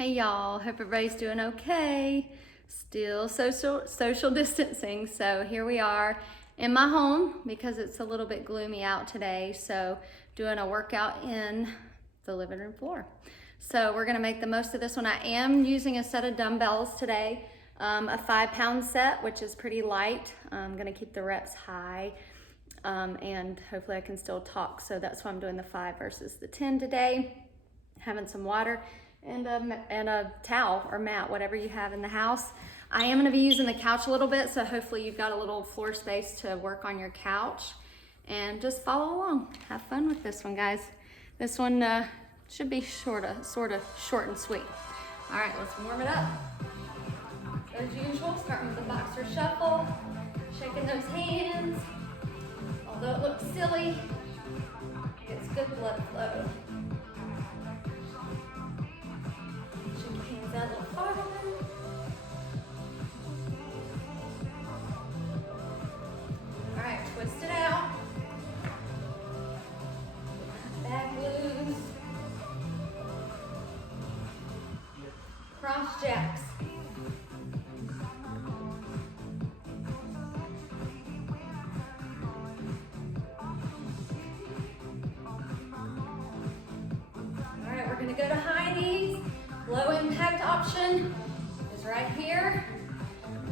Hey y'all, hope everybody's doing okay. Still social distancing, so here we are in my home because it's a little bit gloomy out today, so doing a workout in the living room floor. So we're gonna make the most of this one. I am using a set of dumbbells today, a 5-pound set, which is pretty light. I'm gonna keep the reps high, and hopefully I can still talk, so that's why I'm doing the 5 versus the 10 today. Having some water and a towel or mat, whatever you have in the house. I am gonna be using the couch a little bit, so hopefully you've got a little floor space to work on your couch, and just follow along. Have fun with this one, guys. This one should be sort of short and sweet. All right, let's warm it up. As usual, starting with the boxer shuffle, shaking those hands. Although it looks silly, it's good blood flow. That little farther. All right, twist it out. Back loose. Cross jacks. All right, we're gonna go to high knees. Low impact option is right here.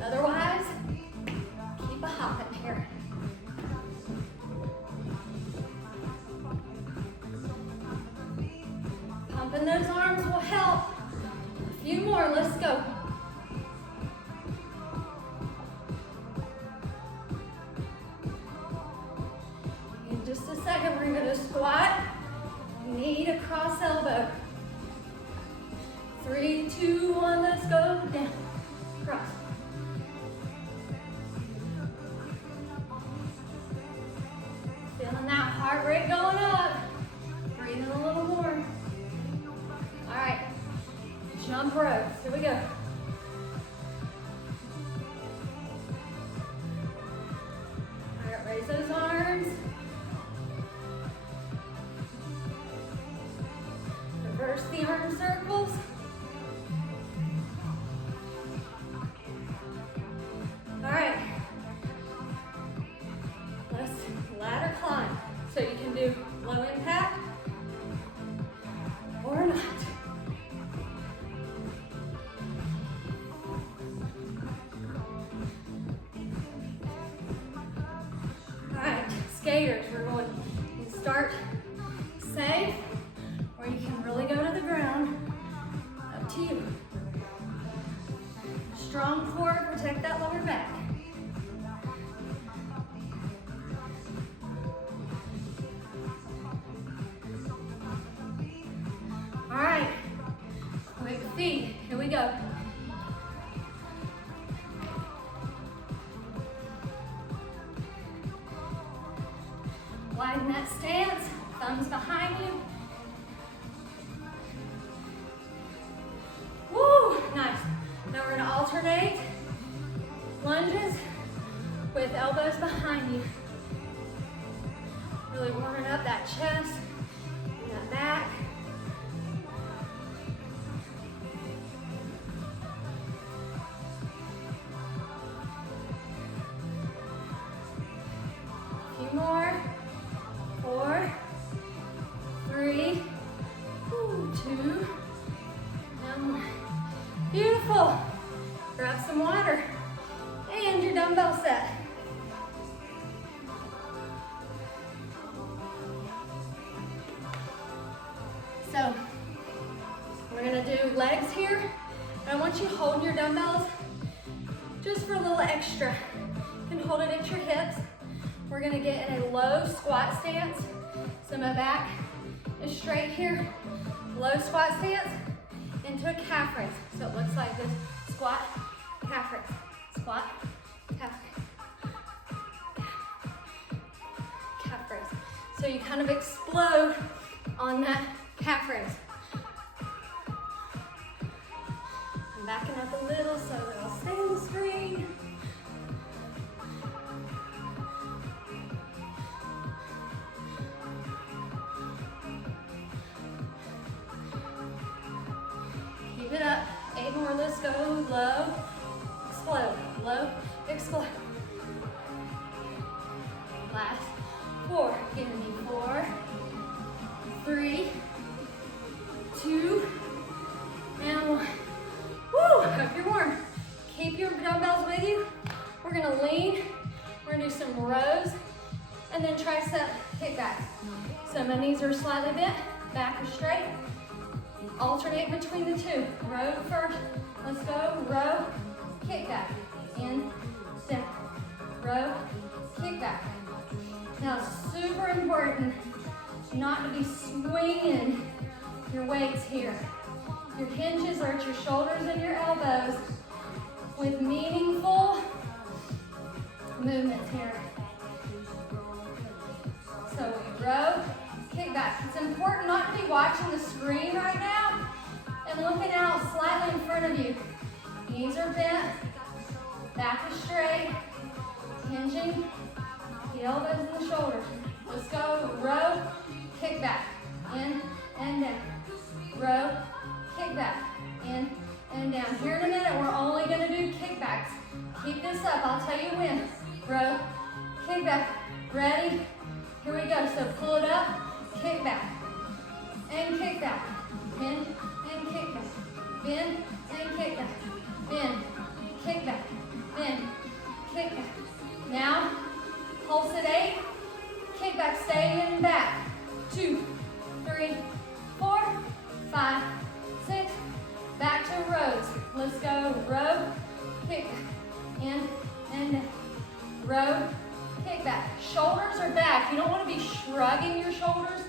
Otherwise, keep a hopping here. Pumping those arms will help. A few more, let's go. In just a second, we're gonna squat, knee to cross elbow. 3, 2, 1, let's go, down, cross. Feeling that heart rate going up. Breathing a little more. All right, jump ropes, here we go. All right, raise those arms. Reverse the arm circles. All right, let's ladder climb. So you can do low impact or not. All right, skaters, we're going to start safe, or you can really go to the ground, up to you. Strong core, protect that lower back. All right, quick feet, here we go. Widen that stance, thumbs behind you. Woo, nice. Now we're gonna alternate lunges with elbows behind you. Really warming up that chest and that back. A few more. 4, 3, 2, and 1. Beautiful. Grab some water and your dumbbell set. So we're gonna do legs here. And I want you to hold your dumbbells just for a little extra. You can hold it at your hips. We're gonna get in a low squat stance. So my back is straight here. Low squat stance into a calf raise. So it looks like this. Squat, calf raise. Squat, calf raise. Calf raise. So you kind of explode on that calf raise. I'm backing up a little so that I'll stay on the screen. Keep it up. 8 more, let's go. Low, explode, low, explode. Last 4, give me 4, 3, 2, and 1. Woo, hope you're warm. Keep your dumbbells with you. We're gonna lean, we're gonna do some rows, and then tricep kickback. So my knees are slightly bent, back or straight. Alternate between the two. Row first, let's go. Row, kickback, in, down. Row, kickback. Now super important not to be swinging your weights here. Your hinges are at your shoulders and your elbows with meaningful movements here. So we row, kick back. It's important not to be watching the screen right now and looking out slightly in front of you. Knees are bent, back is straight, hinging, the elbows and the shoulders. Let's go, row, kick back, in and down. Row, kick back, in and down. Here in a minute, we're only gonna do kickbacks. Keep this up, I'll tell you when. Row, kick back, ready? Here we go, so pull it up, kick back, and kick back, bend and kick back, bend and kick back, bend, kick back, bend, kick back. Now, pulse at 8, kick back, stay in back, 2, 3, 4, 5, 6, back to rows. Let's go, row, kick back, in and down, row, kick back. Shoulders are back. You don't want to be shrugging your shoulders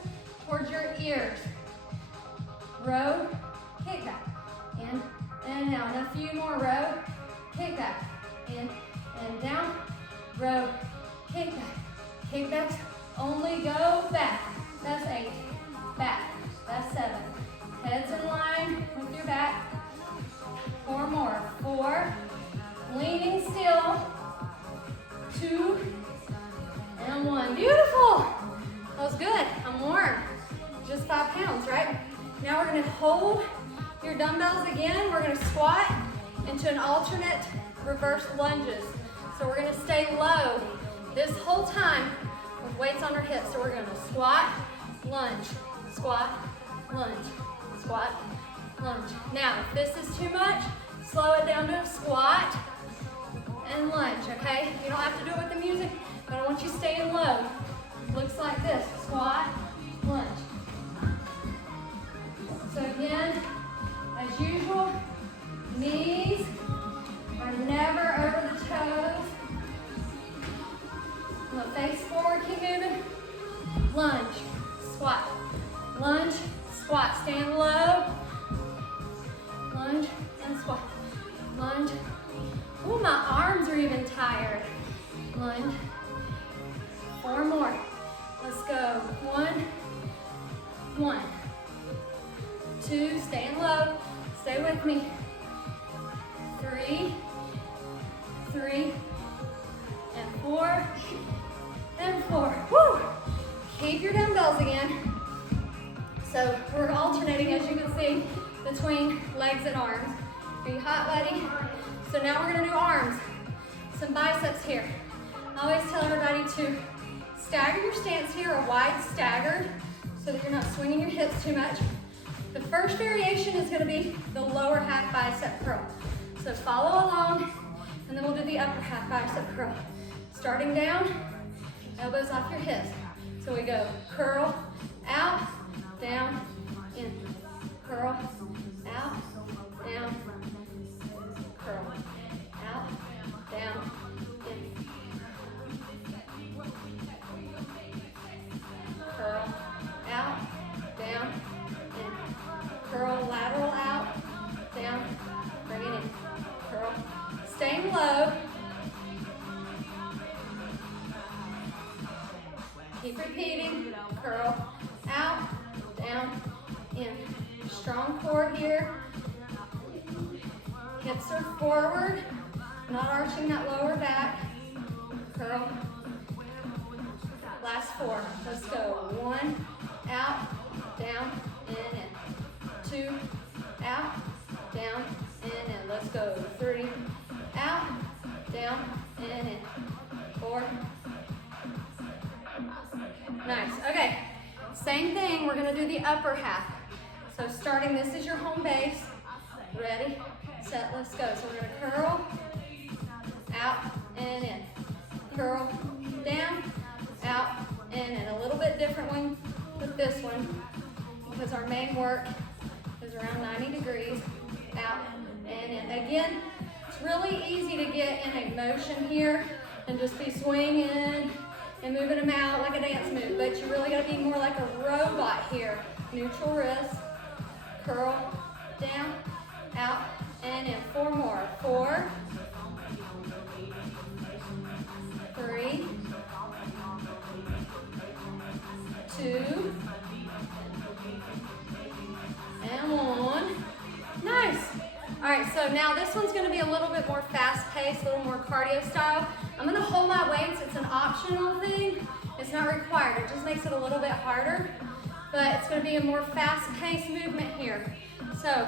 towards your ears. Row, kick back, in and down. And a few more. Row, kick back, in and down. Row, kick back. Kickbacks only go back. That's 8. Back. That's 7. Heads in line with your back. 4 more. 4. Leaning still. 2. And 1. Beautiful. That was good. I'm warm. Just 5 pounds, right? Now we're going to hold your dumbbells again. We're going to squat into an alternate reverse lunges. So we're going to stay low this whole time with weights on our hips. So we're going to squat, lunge, squat, lunge, squat, lunge. Now, if this is too much, slow it down to a squat and lunge, okay? You don't have to do it with the music, but I want you staying low. Looks like this, squat, lunge. So again, as usual, knees are never over the toes. I'm gonna face forward, keep moving. Lunge, squat, lunge, squat, stand low. Lunge and squat, lunge. Ooh, my arms are even tired. Lunge. 4 more. Let's go. 1, 1, 2, staying low. Stay with me. 3, 3, and 4, and 4. Woo! Keep your dumbbells again. So we're alternating, as you can see, between legs and arms. Are you hot, buddy? So now we're gonna do arms. Some biceps here. I always tell everybody to stagger your stance here, a wide staggered, so that you're not swinging your hips too much. The first variation is gonna be the lower half bicep curl. So follow along, and then we'll do the upper half bicep curl. Starting down, elbows off your hips. So we go curl, out, down, in. Curl, out, down, curl, out, down, in. Curl, out, down, in. Curl, lateral out, down, bring it in. Curl, staying low. Keep repeating. Curl, out, down, in. Strong core here. Hips are forward, not arching that lower back. Curl. Last 4. Let's go. 1, out, down, in, in. 2, out, down, and in. Let's go. 3, out, down, and in. 4. Nice. Okay. Same thing. We're going to do the upper half. So starting, this is your home base. Ready, set, let's go. So we're going to curl, out, and in. Curl, down, out, and in. A little bit different one with this one because our main work is around 90 degrees. Out and in. Again, it's really easy to get in a motion here and just be swinging and moving them out like a dance move, but you really got to be more like a robot here. Neutral wrist, curl, down, out, and in. 4 more. 4, 3, 2, and 1. Nice. All right, so now this one's going to be a little bit more fast-paced, a little more cardio style. I'm going to hold my weights. It's an optional thing. It's not required. It just makes it a little bit harder, but it's going to be a more fast-paced movement here. So,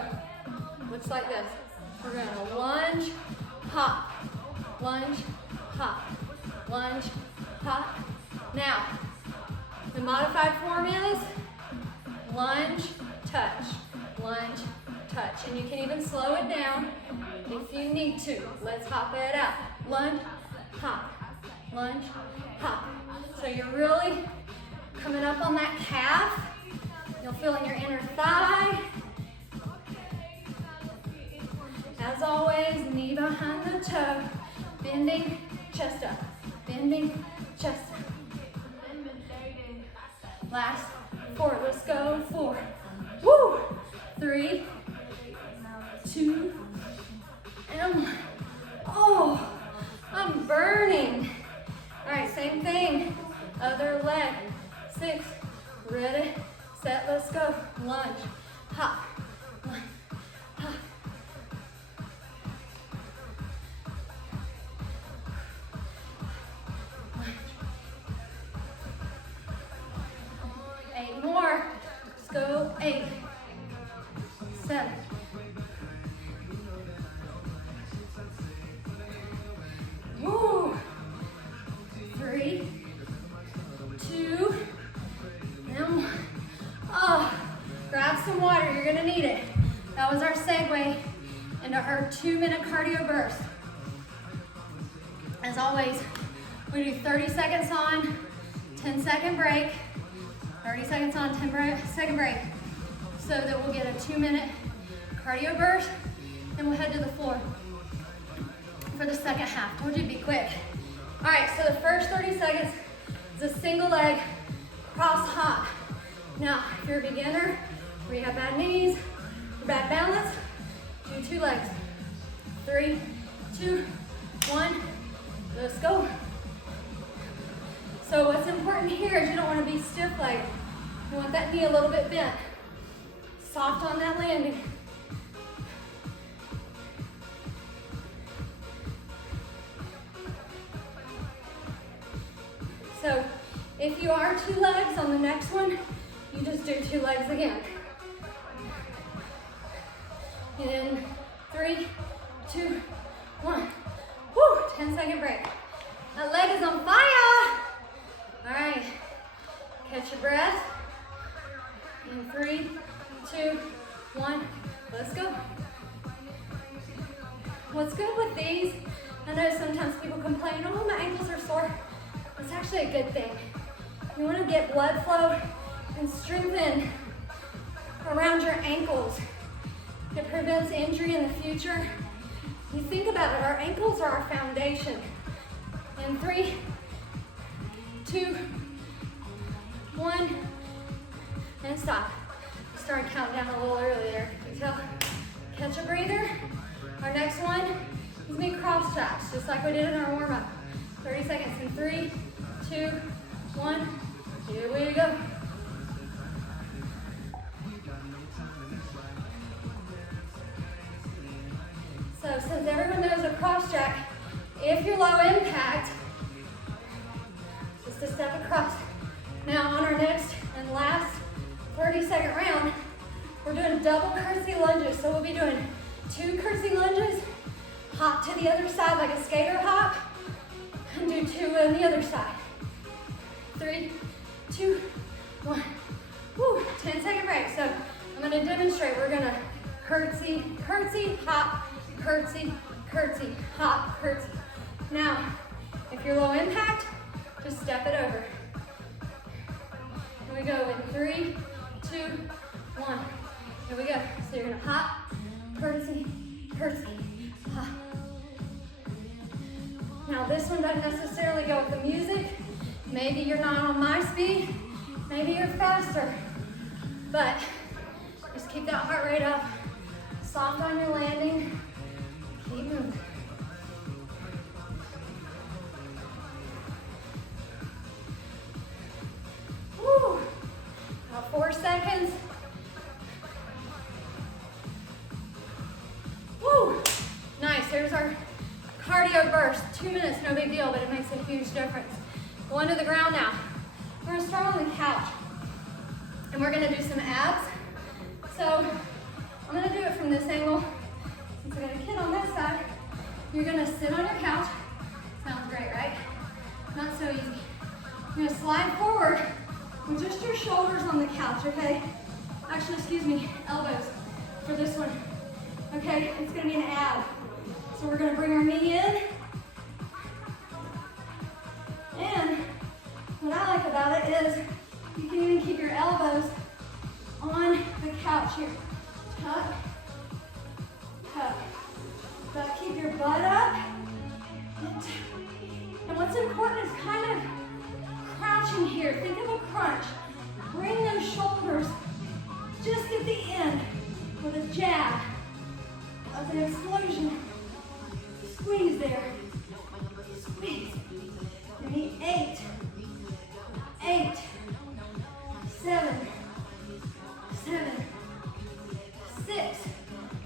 looks like this. We're going to lunge, hop, lunge, hop, lunge, hop. Now, the modified form is lunge, touch, lunge, touch. And you can even slow it down if you need to. Let's hop it out. Lunge, hop, lunge, hop. So you're really coming up on that calf. You'll feel in your inner thigh. As always, knee behind the toe. Bending, chest up. Bending, chest up. Last 4, let's go. 4. Woo! 3, 2, and 1. Oh, I'm burning. All right, same thing. Other leg. 6, ready, set, let's go. Lunge, hop, lunge, hop. Lunge. 8 more. Let's go. 8, 7. Woo. 3, 2, and 1. Oh, grab some water. You're gonna need it. That was our segue into our 2-minute cardio burst. As always, we do 30 seconds on, 10-second break. 30 seconds on, 10-second break. So that we'll get a 2-minute cardio burst, and we'll head to the floor for the second half. Told you to be quick. All right, so the first 30 seconds is a single leg cross hop. Now, if you're a beginner, or you have bad knees, or bad balance, do 2 legs. 3, 2, 1, let's go. So what's important here is you don't want to be stiff-legged. You want that knee a little bit bent. Soft on that landing. So if you are 2 legs on the next one, you just do 2 legs again. And then 3, 2, 1. Woo, 10-second break. That leg is on fire. All right, catch your breath. In 3, 2, 1, let's go. What's good with these, I know sometimes people complain, oh, my ankles are sore. It's actually a good thing. You want to get blood flow and strengthen around your ankles. It prevents injury in the future. You think about it, our ankles are our foundation. In 3, 2, 1, and stop. Start counting down a little early there. So, catch a breather. Our next one is going to be cross tracks, just like we did in our warm-up. 30 seconds in 3, 2, 1. Here we go. So since everyone knows a cross track, if you're low impact, just a step across. Now on our next and last 30-second round, we're doing double curtsy lunges. So we'll be doing 2 curtsy lunges, hop to the other side like a skater hop, and do 2 on the other side. 3, 2, 1. Woo, 10-second break. So I'm gonna demonstrate. We're gonna curtsy, curtsy, hop, curtsy, curtsy, hop, curtsy. Now, if you're low impact, just step it over. Here we go in 3, 2, 1. Here we go. So you're gonna hop, curtsy, curtsy, hop. Now this one doesn't necessarily go with the music. Maybe you're not on my speed, maybe you're faster, but just keep that heart rate up, soft on your landing, keep moving. Woo, about 4 seconds. Woo, nice, there's our cardio burst. 2 minutes, no big deal, but it makes a huge difference. Going to the ground now. We're gonna start on the couch. And we're gonna do some abs. So I'm gonna do it from this angle. Since I got a kid on this side, you're gonna sit on your couch. Sounds great, right? Not so easy. You're gonna slide forward with just your shoulders on the couch, okay? Actually, excuse me, elbows for this one. Okay, it's gonna be an ab. So we're gonna bring our knee in. And what I like about it is you can even keep your elbows on the couch here. Tuck, tuck. But keep your butt up. And what's important is kind of crouching here. Think of a crunch. Bring those shoulders just at the end with a jab of an explosion. Squeeze there. Squeeze. Give me 8, 8, 7, 7, 6.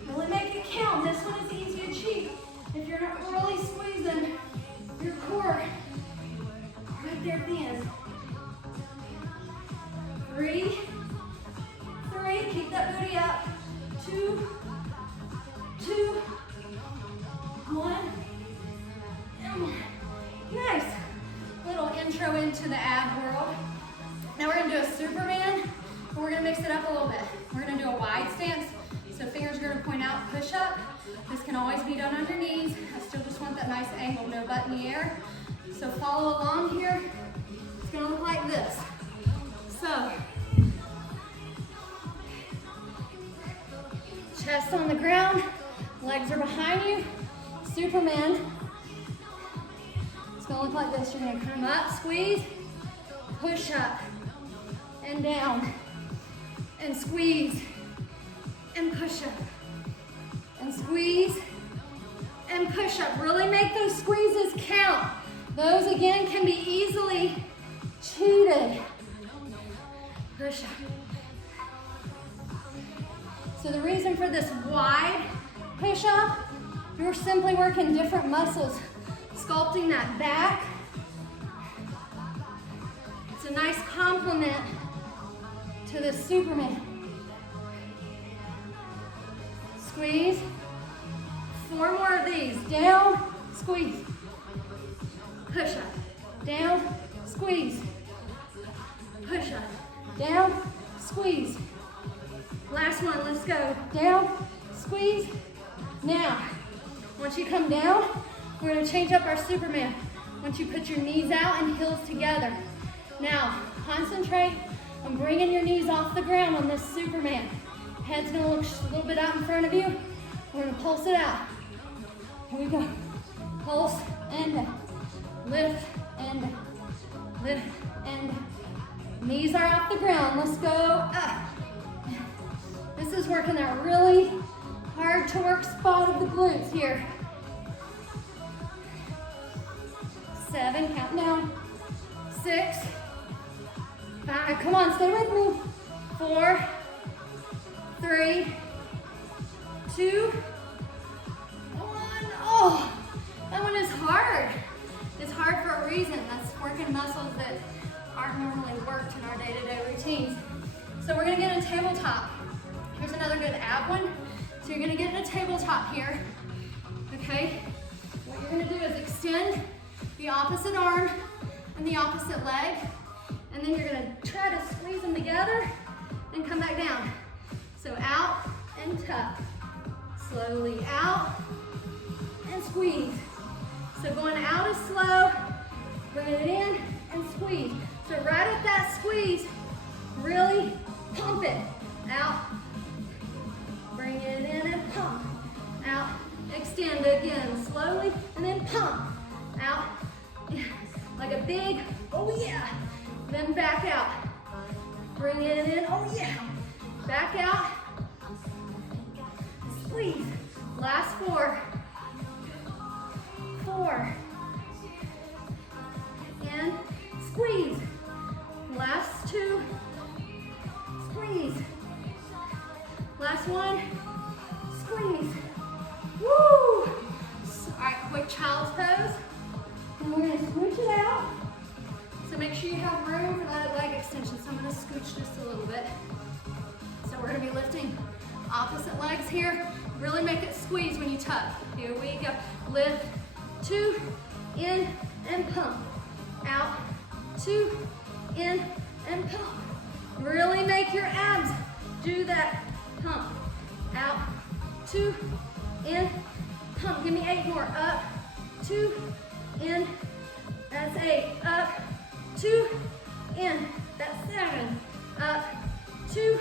Really make it count. This one is easy to achieve. If you're not really squeezing your core right there at the end. 3, 3. Keep that booty up. 2, 2, 1, and 1. Nice. Little intro into the ab world. Now we're gonna do a Superman, but we're gonna mix it up a little bit. We're gonna do a wide stance, so fingers are gonna point out, push up. This can always be done on your knees. I still just want that nice angle, no butt in the air. So follow along here. It's gonna look like this. So, chest on the ground, legs are behind you. Superman. It's gonna look like this. You're gonna come up, squeeze, push up, and down, and squeeze, and push up, and squeeze, and push up. Really make those squeezes count. Those, again, can be easily cheated. Push up. So the reason for this wide push up, you're simply working different muscles. Sculpting that back. It's a nice complement to the Superman. Squeeze. 4 more of these. Down, squeeze. Push up. Down, squeeze. Push up. Down, squeeze. Last one, let's go. Down, squeeze. Now, once you come down, we're gonna change up our Superman. Once you put your knees out and heels together. Now, concentrate on bringing your knees off the ground on this Superman. Head's gonna look a little bit out in front of you. We're gonna pulse it out. Here we go. Pulse and down. Lift and down. Lift and down. Knees are off the ground. Let's go up. This is working that really hard to work spot of the glutes here. 7, count down. 6, 5, come on, stay with me. 4, 3, 2, 1. Oh, that one is hard. It's hard for a reason. That's working muscles that aren't normally worked in our day-to-day routines. So we're gonna get a tabletop. Here's another good ab one. So you're gonna get in a tabletop here, okay? What you're gonna do is extend the opposite arm and the opposite leg, and then you're gonna try to squeeze them together and come back down. So out and tuck. Slowly out and squeeze. So going out is slow, bringing it in and squeeze. So right at that squeeze, really pump it. Out, bring it in and pump. Out, extend again, slowly, and then pump. Out, like a big, oh yeah. Then back out. Bring it in, oh yeah. Back out, squeeze. Last 4. 4. And squeeze. Last 2. Squeeze. Last 1. Squeeze. Woo! All right, quick child's pose. And we're gonna scooch it out. So make sure you have room for that leg extension. So I'm gonna scooch just a little bit. So we're gonna be lifting opposite legs here. Really make it squeeze when you tuck. Here we go. Lift, 2, in, and pump. Out, 2, in, and pump. Really make your abs do that pump. Out, 2, in, pump. Give me 8 more. Up, 2, in. That's 8. Up, 2, in. That's 7. Up, 2,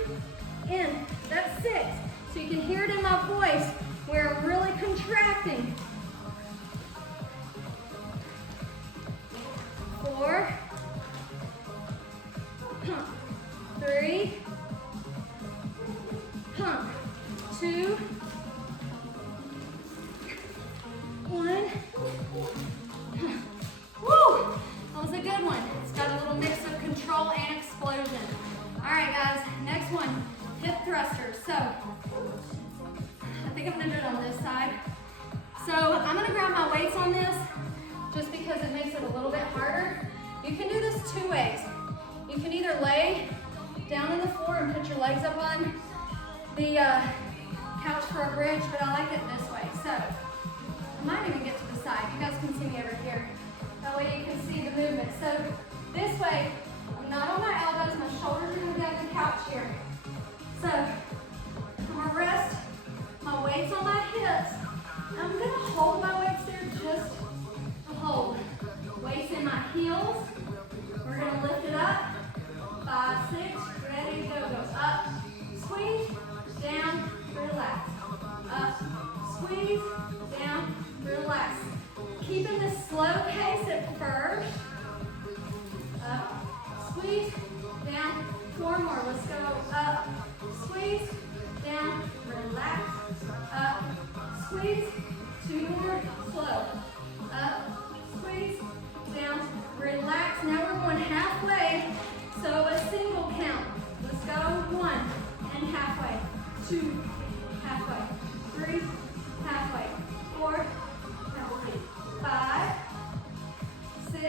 in. That's 6. So you can hear it in my voice where I'm really contracting. 4, pump. 3, pump. 2, 1, pump. Woo! That was a good one. It's got a little mix of control and explosion. All right, guys, next one, hip thrusters. So, I think I'm gonna do it on this side. So, I'm gonna grab my weights on this just because it makes it a little bit harder. You can do this 2 ways. You can either lay down on the floor and put your legs up on the couch for a bridge, but I like it this way. So, I might even get to the side. You guys can see me over here. That way you can see the movement. So, this way, I'm not on my elbows, my shoulders are gonna be on the couch here. So, I'm gonna rest my weights on my hips. I'm gonna hold my weights there just to hold. Weights in my heels. We're gonna lift it up. 5, 6, ready, go, go. Up, squeeze, down, relax. Up, squeeze, down, relax. Keeping this slow pace at first. Up, squeeze, down, 4 more. Let's go. Up, squeeze, down, relax. Up, squeeze, 2 more, slow. Up, squeeze, down, relax. Now we're going halfway, so a single count. Let's go. 1 and halfway. 2, halfway. 3, halfway. 4, halfway. 5, 6,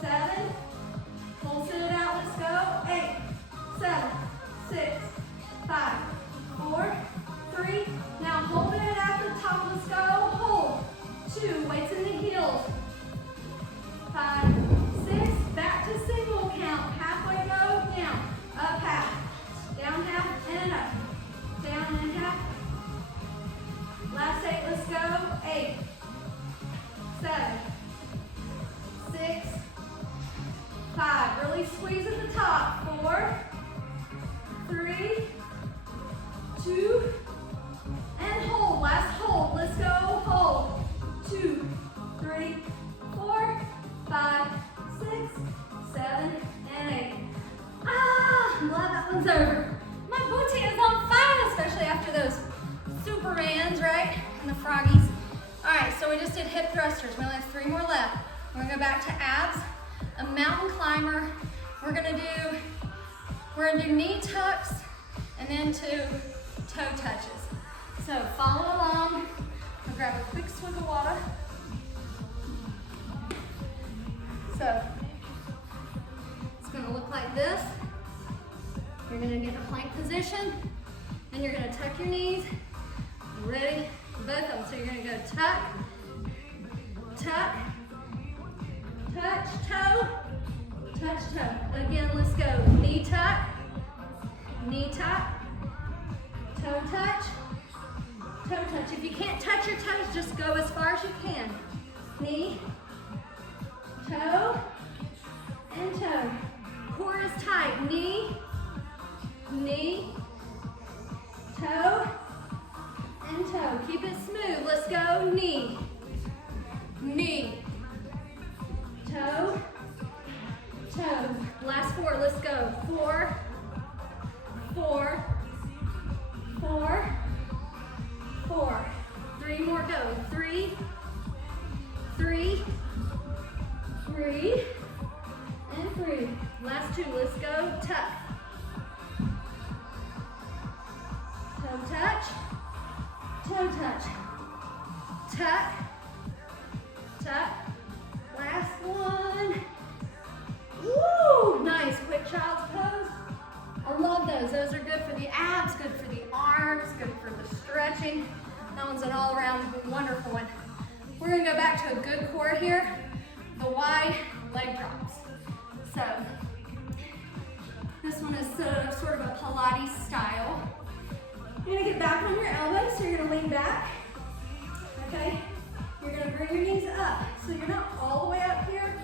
7, pulse it out, let's go. 8, 7, 6, 5, 4, 3. Now hold it at the top, let's go. Hold. 2, weights in the heels. 5, 6, back to single count. Halfway go, down. Up half. Down half and up. Down and half. Last 8, let's go. 8, 7, 6, 5. Really squeeze at the top. 4, 3, 2, and hold. Last hold. Let's go. Hold. 2, 3, 4, 5, 6, 7, and 8. I'm glad that one's over. My booty is on fire, especially after those Supermans, right? And the froggies. All right, so we just did hip thrusters. We only have 3 more left. We're gonna go back to abs, a mountain climber. We're gonna do knee tucks and then 2 toe touches. So follow along. I'll grab a quick swig of water. So it's gonna look like this. You're gonna get a plank position, and you're gonna tuck tuck your knees. Ready for both of them. So you're gonna go tuck, tuck, touch toe, touch toe. Again, let's go. Knee tuck, toe touch, toe touch. If you can't touch your toes, just go as far as you can. Knee, toe, and toe. Core is tight. Knee, toe, and toe. Keep it smooth. Let's go. Knee, toe, toe. Last 4. Let's go. 4, 4, 4, 4. 3 more. Go. 3, 3, 3, and 3. Last 2. Let's go. Tuck. Toe touch, toe touch. Tuck, tuck. Last one. Woo! Nice. Quick child's pose. I love those. Those are good for the abs, good for the arms, good for the stretching. That one's an all-around wonderful one. We're going to go back to a good core here. The wide leg drops. So this one is sort of a Pilates style. You're going to get back on your elbows, so you're going to lean back. Okay? You're going to bring your knees up. So you're not all the way up here.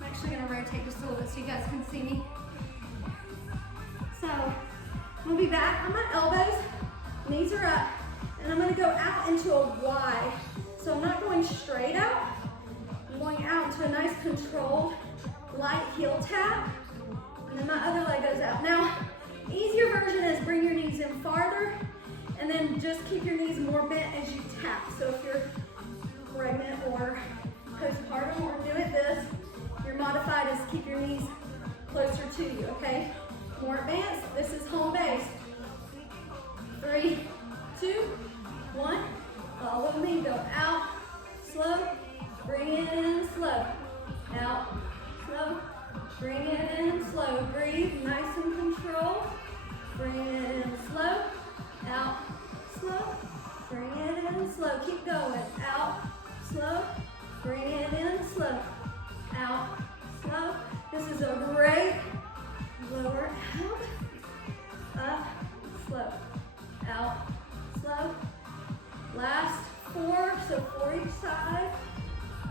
I'm actually going to rotate just a little bit so you guys can see me. So I'm going to be back on my elbows. Knees are up. And I'm going to go out into a Y. So I'm not going straight out. I'm going out into a nice controlled light heel tap. And then my other leg goes out. Now, easier version is bring your knees in farther and then just keep your knees more bent as you tap. So if you're pregnant or postpartum or new at this, your modified is keep your knees closer to you, okay? More advanced, this is home base. 3, 2, 1, follow me, go out, slow, bring it in, slow, out, slow, bring it in, slow, breathe, nice and controlled, bring it in, slow, out, slow, bring it in, slow, keep going, out, slow, bring it in, slow, out, slow. This is a great lower out, up, slow, out, slow. Last 4, so 4 each side,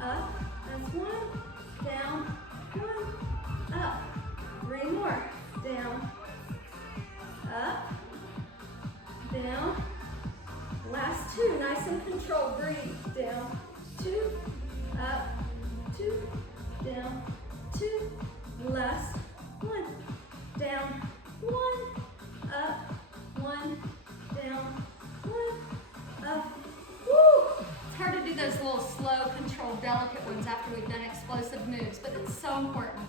up, that's 1, down, 1, up, 3 more, down, up, down, last 2, nice and controlled, breathe, down, 2, up, 2, down, 2, last 1, down, 1, up, 1, down, 1, up. Woo! It's hard to do those little slow, controlled, delicate ones after we've done explosive moves, but it's so important.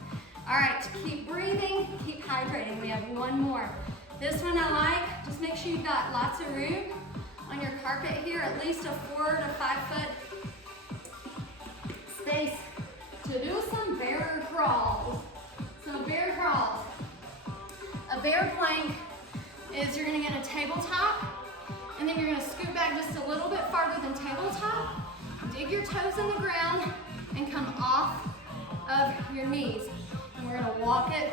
All right, keep breathing, keep hydrating. We have 1 more. This one I like. Just make sure you've got lots of room on your carpet here, at least a 4 to 5 foot space to do some bear crawls. So bear crawls. A bear plank is you're gonna get a tabletop, and then you're gonna scoot back just a little bit farther than tabletop, dig your toes in the ground, and come off of your knees. And we're gonna walk it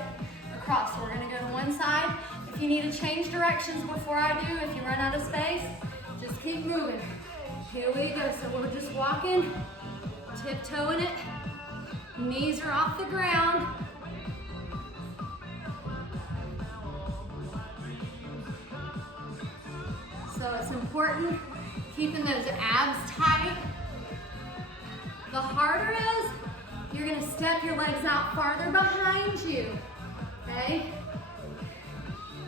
across. So we're gonna go to one side. If you need to change directions before I do, if you run out of space, just keep moving. Here we go. So we're just walking, tiptoeing it. Knees are off the ground. So it's important keeping those abs tight. The harder is, you're gonna step your legs out farther behind you, okay?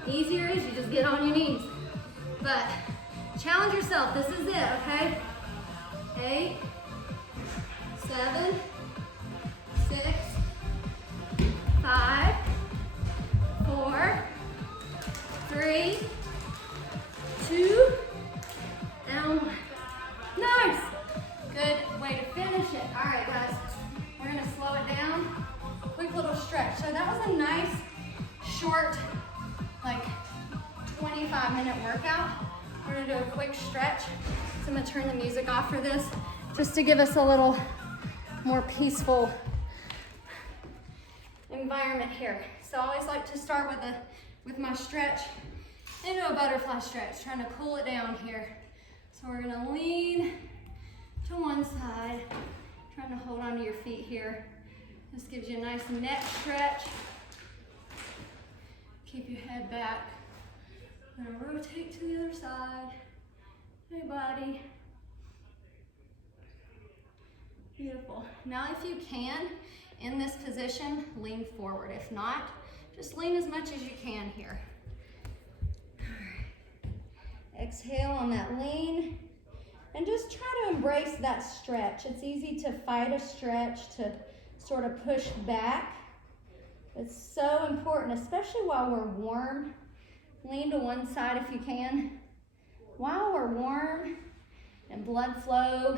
Easier is you just get on your knees. But challenge yourself, this is it, okay? 8, 7, 6, 5, 4, 3, 2, and 1. Nice. Good way to finish it. All right, guys, we're gonna slow it down. Quick little stretch. So that was a nice, short, like 25-minute workout. do a quick stretch. So I'm gonna turn the music off for this, just to give us a little more peaceful environment here. So I always like to start with my stretch into a butterfly stretch, trying to cool it down here. So we're gonna lean to one side, trying to hold onto your feet here. This gives you a nice neck stretch. Keep your head back. I'm gonna rotate to the other side. Hey, body. Beautiful. Now, if you can, in this position, lean forward. If not, just lean as much as you can here. All right. Exhale on that lean. And just try to embrace that stretch. It's easy to fight a stretch, to sort of push back. It's so important, especially while we're warm. Lean to one side if you can. While we're warm and blood flow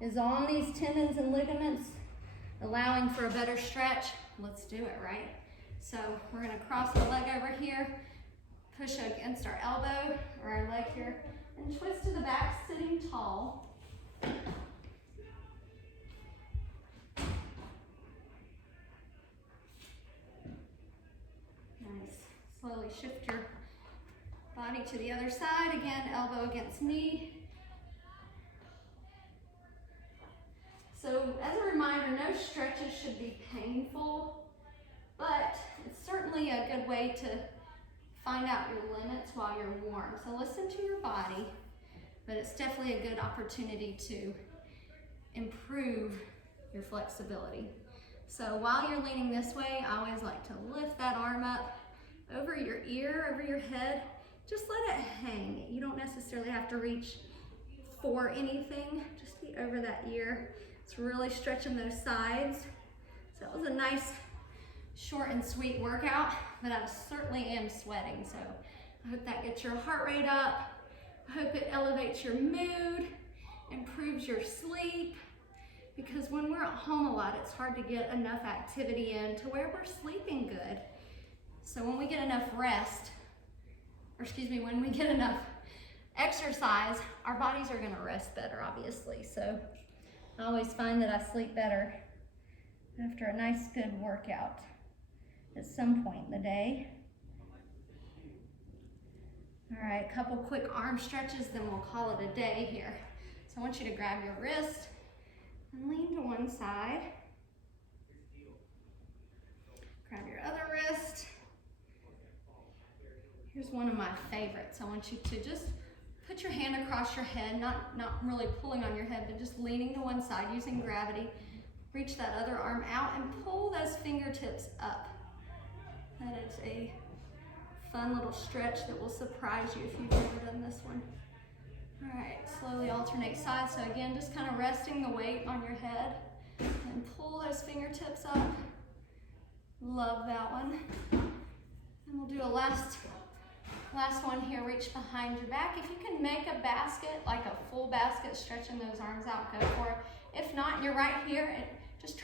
is on these tendons and ligaments, allowing for a better stretch, let's do it, right? So we're gonna cross the leg over here, push against our elbow or our leg here, and twist to the back, sitting tall. Nice. Slowly shift your body to the other side. Again, elbow against knee. So as a reminder, no stretches should be painful, but it's certainly a good way to find out your limits while you're warm. So listen to your body, but it's definitely a good opportunity to improve your flexibility. So while you're leaning this way, I always like to lift that arm up over your ear, over your head. Just let it hang. You don't necessarily have to reach for anything. Just be over that ear. It's really stretching those sides. So that was a nice, short and sweet workout, but I certainly am sweating. So I hope that gets your heart rate up. I hope it elevates your mood, improves your sleep, because when we're at home a lot, it's hard to get enough activity in to where we're sleeping good. So when we get enough rest, when we get enough exercise, our bodies are gonna rest better, obviously. So I always find that I sleep better after a nice, good workout at some point in the day. All right, a couple quick arm stretches, then we'll call it a day here. So I want you to grab your wrist and lean to one side. Grab your other wrist. Here's one of my favorites. I want you to just put your hand across your head, not really pulling on your head, but just leaning to one side using gravity. Reach that other arm out and pull those fingertips up. That is a fun little stretch that will surprise you if you've never done this one. All right, slowly alternate sides. So again, just kind of resting the weight on your head and pull those fingertips up. Love that one. And we'll do a last one here. Reach behind your back. If you can make a basket, like a full basket, stretching those arms out, go for it. If not, you're right here. Just try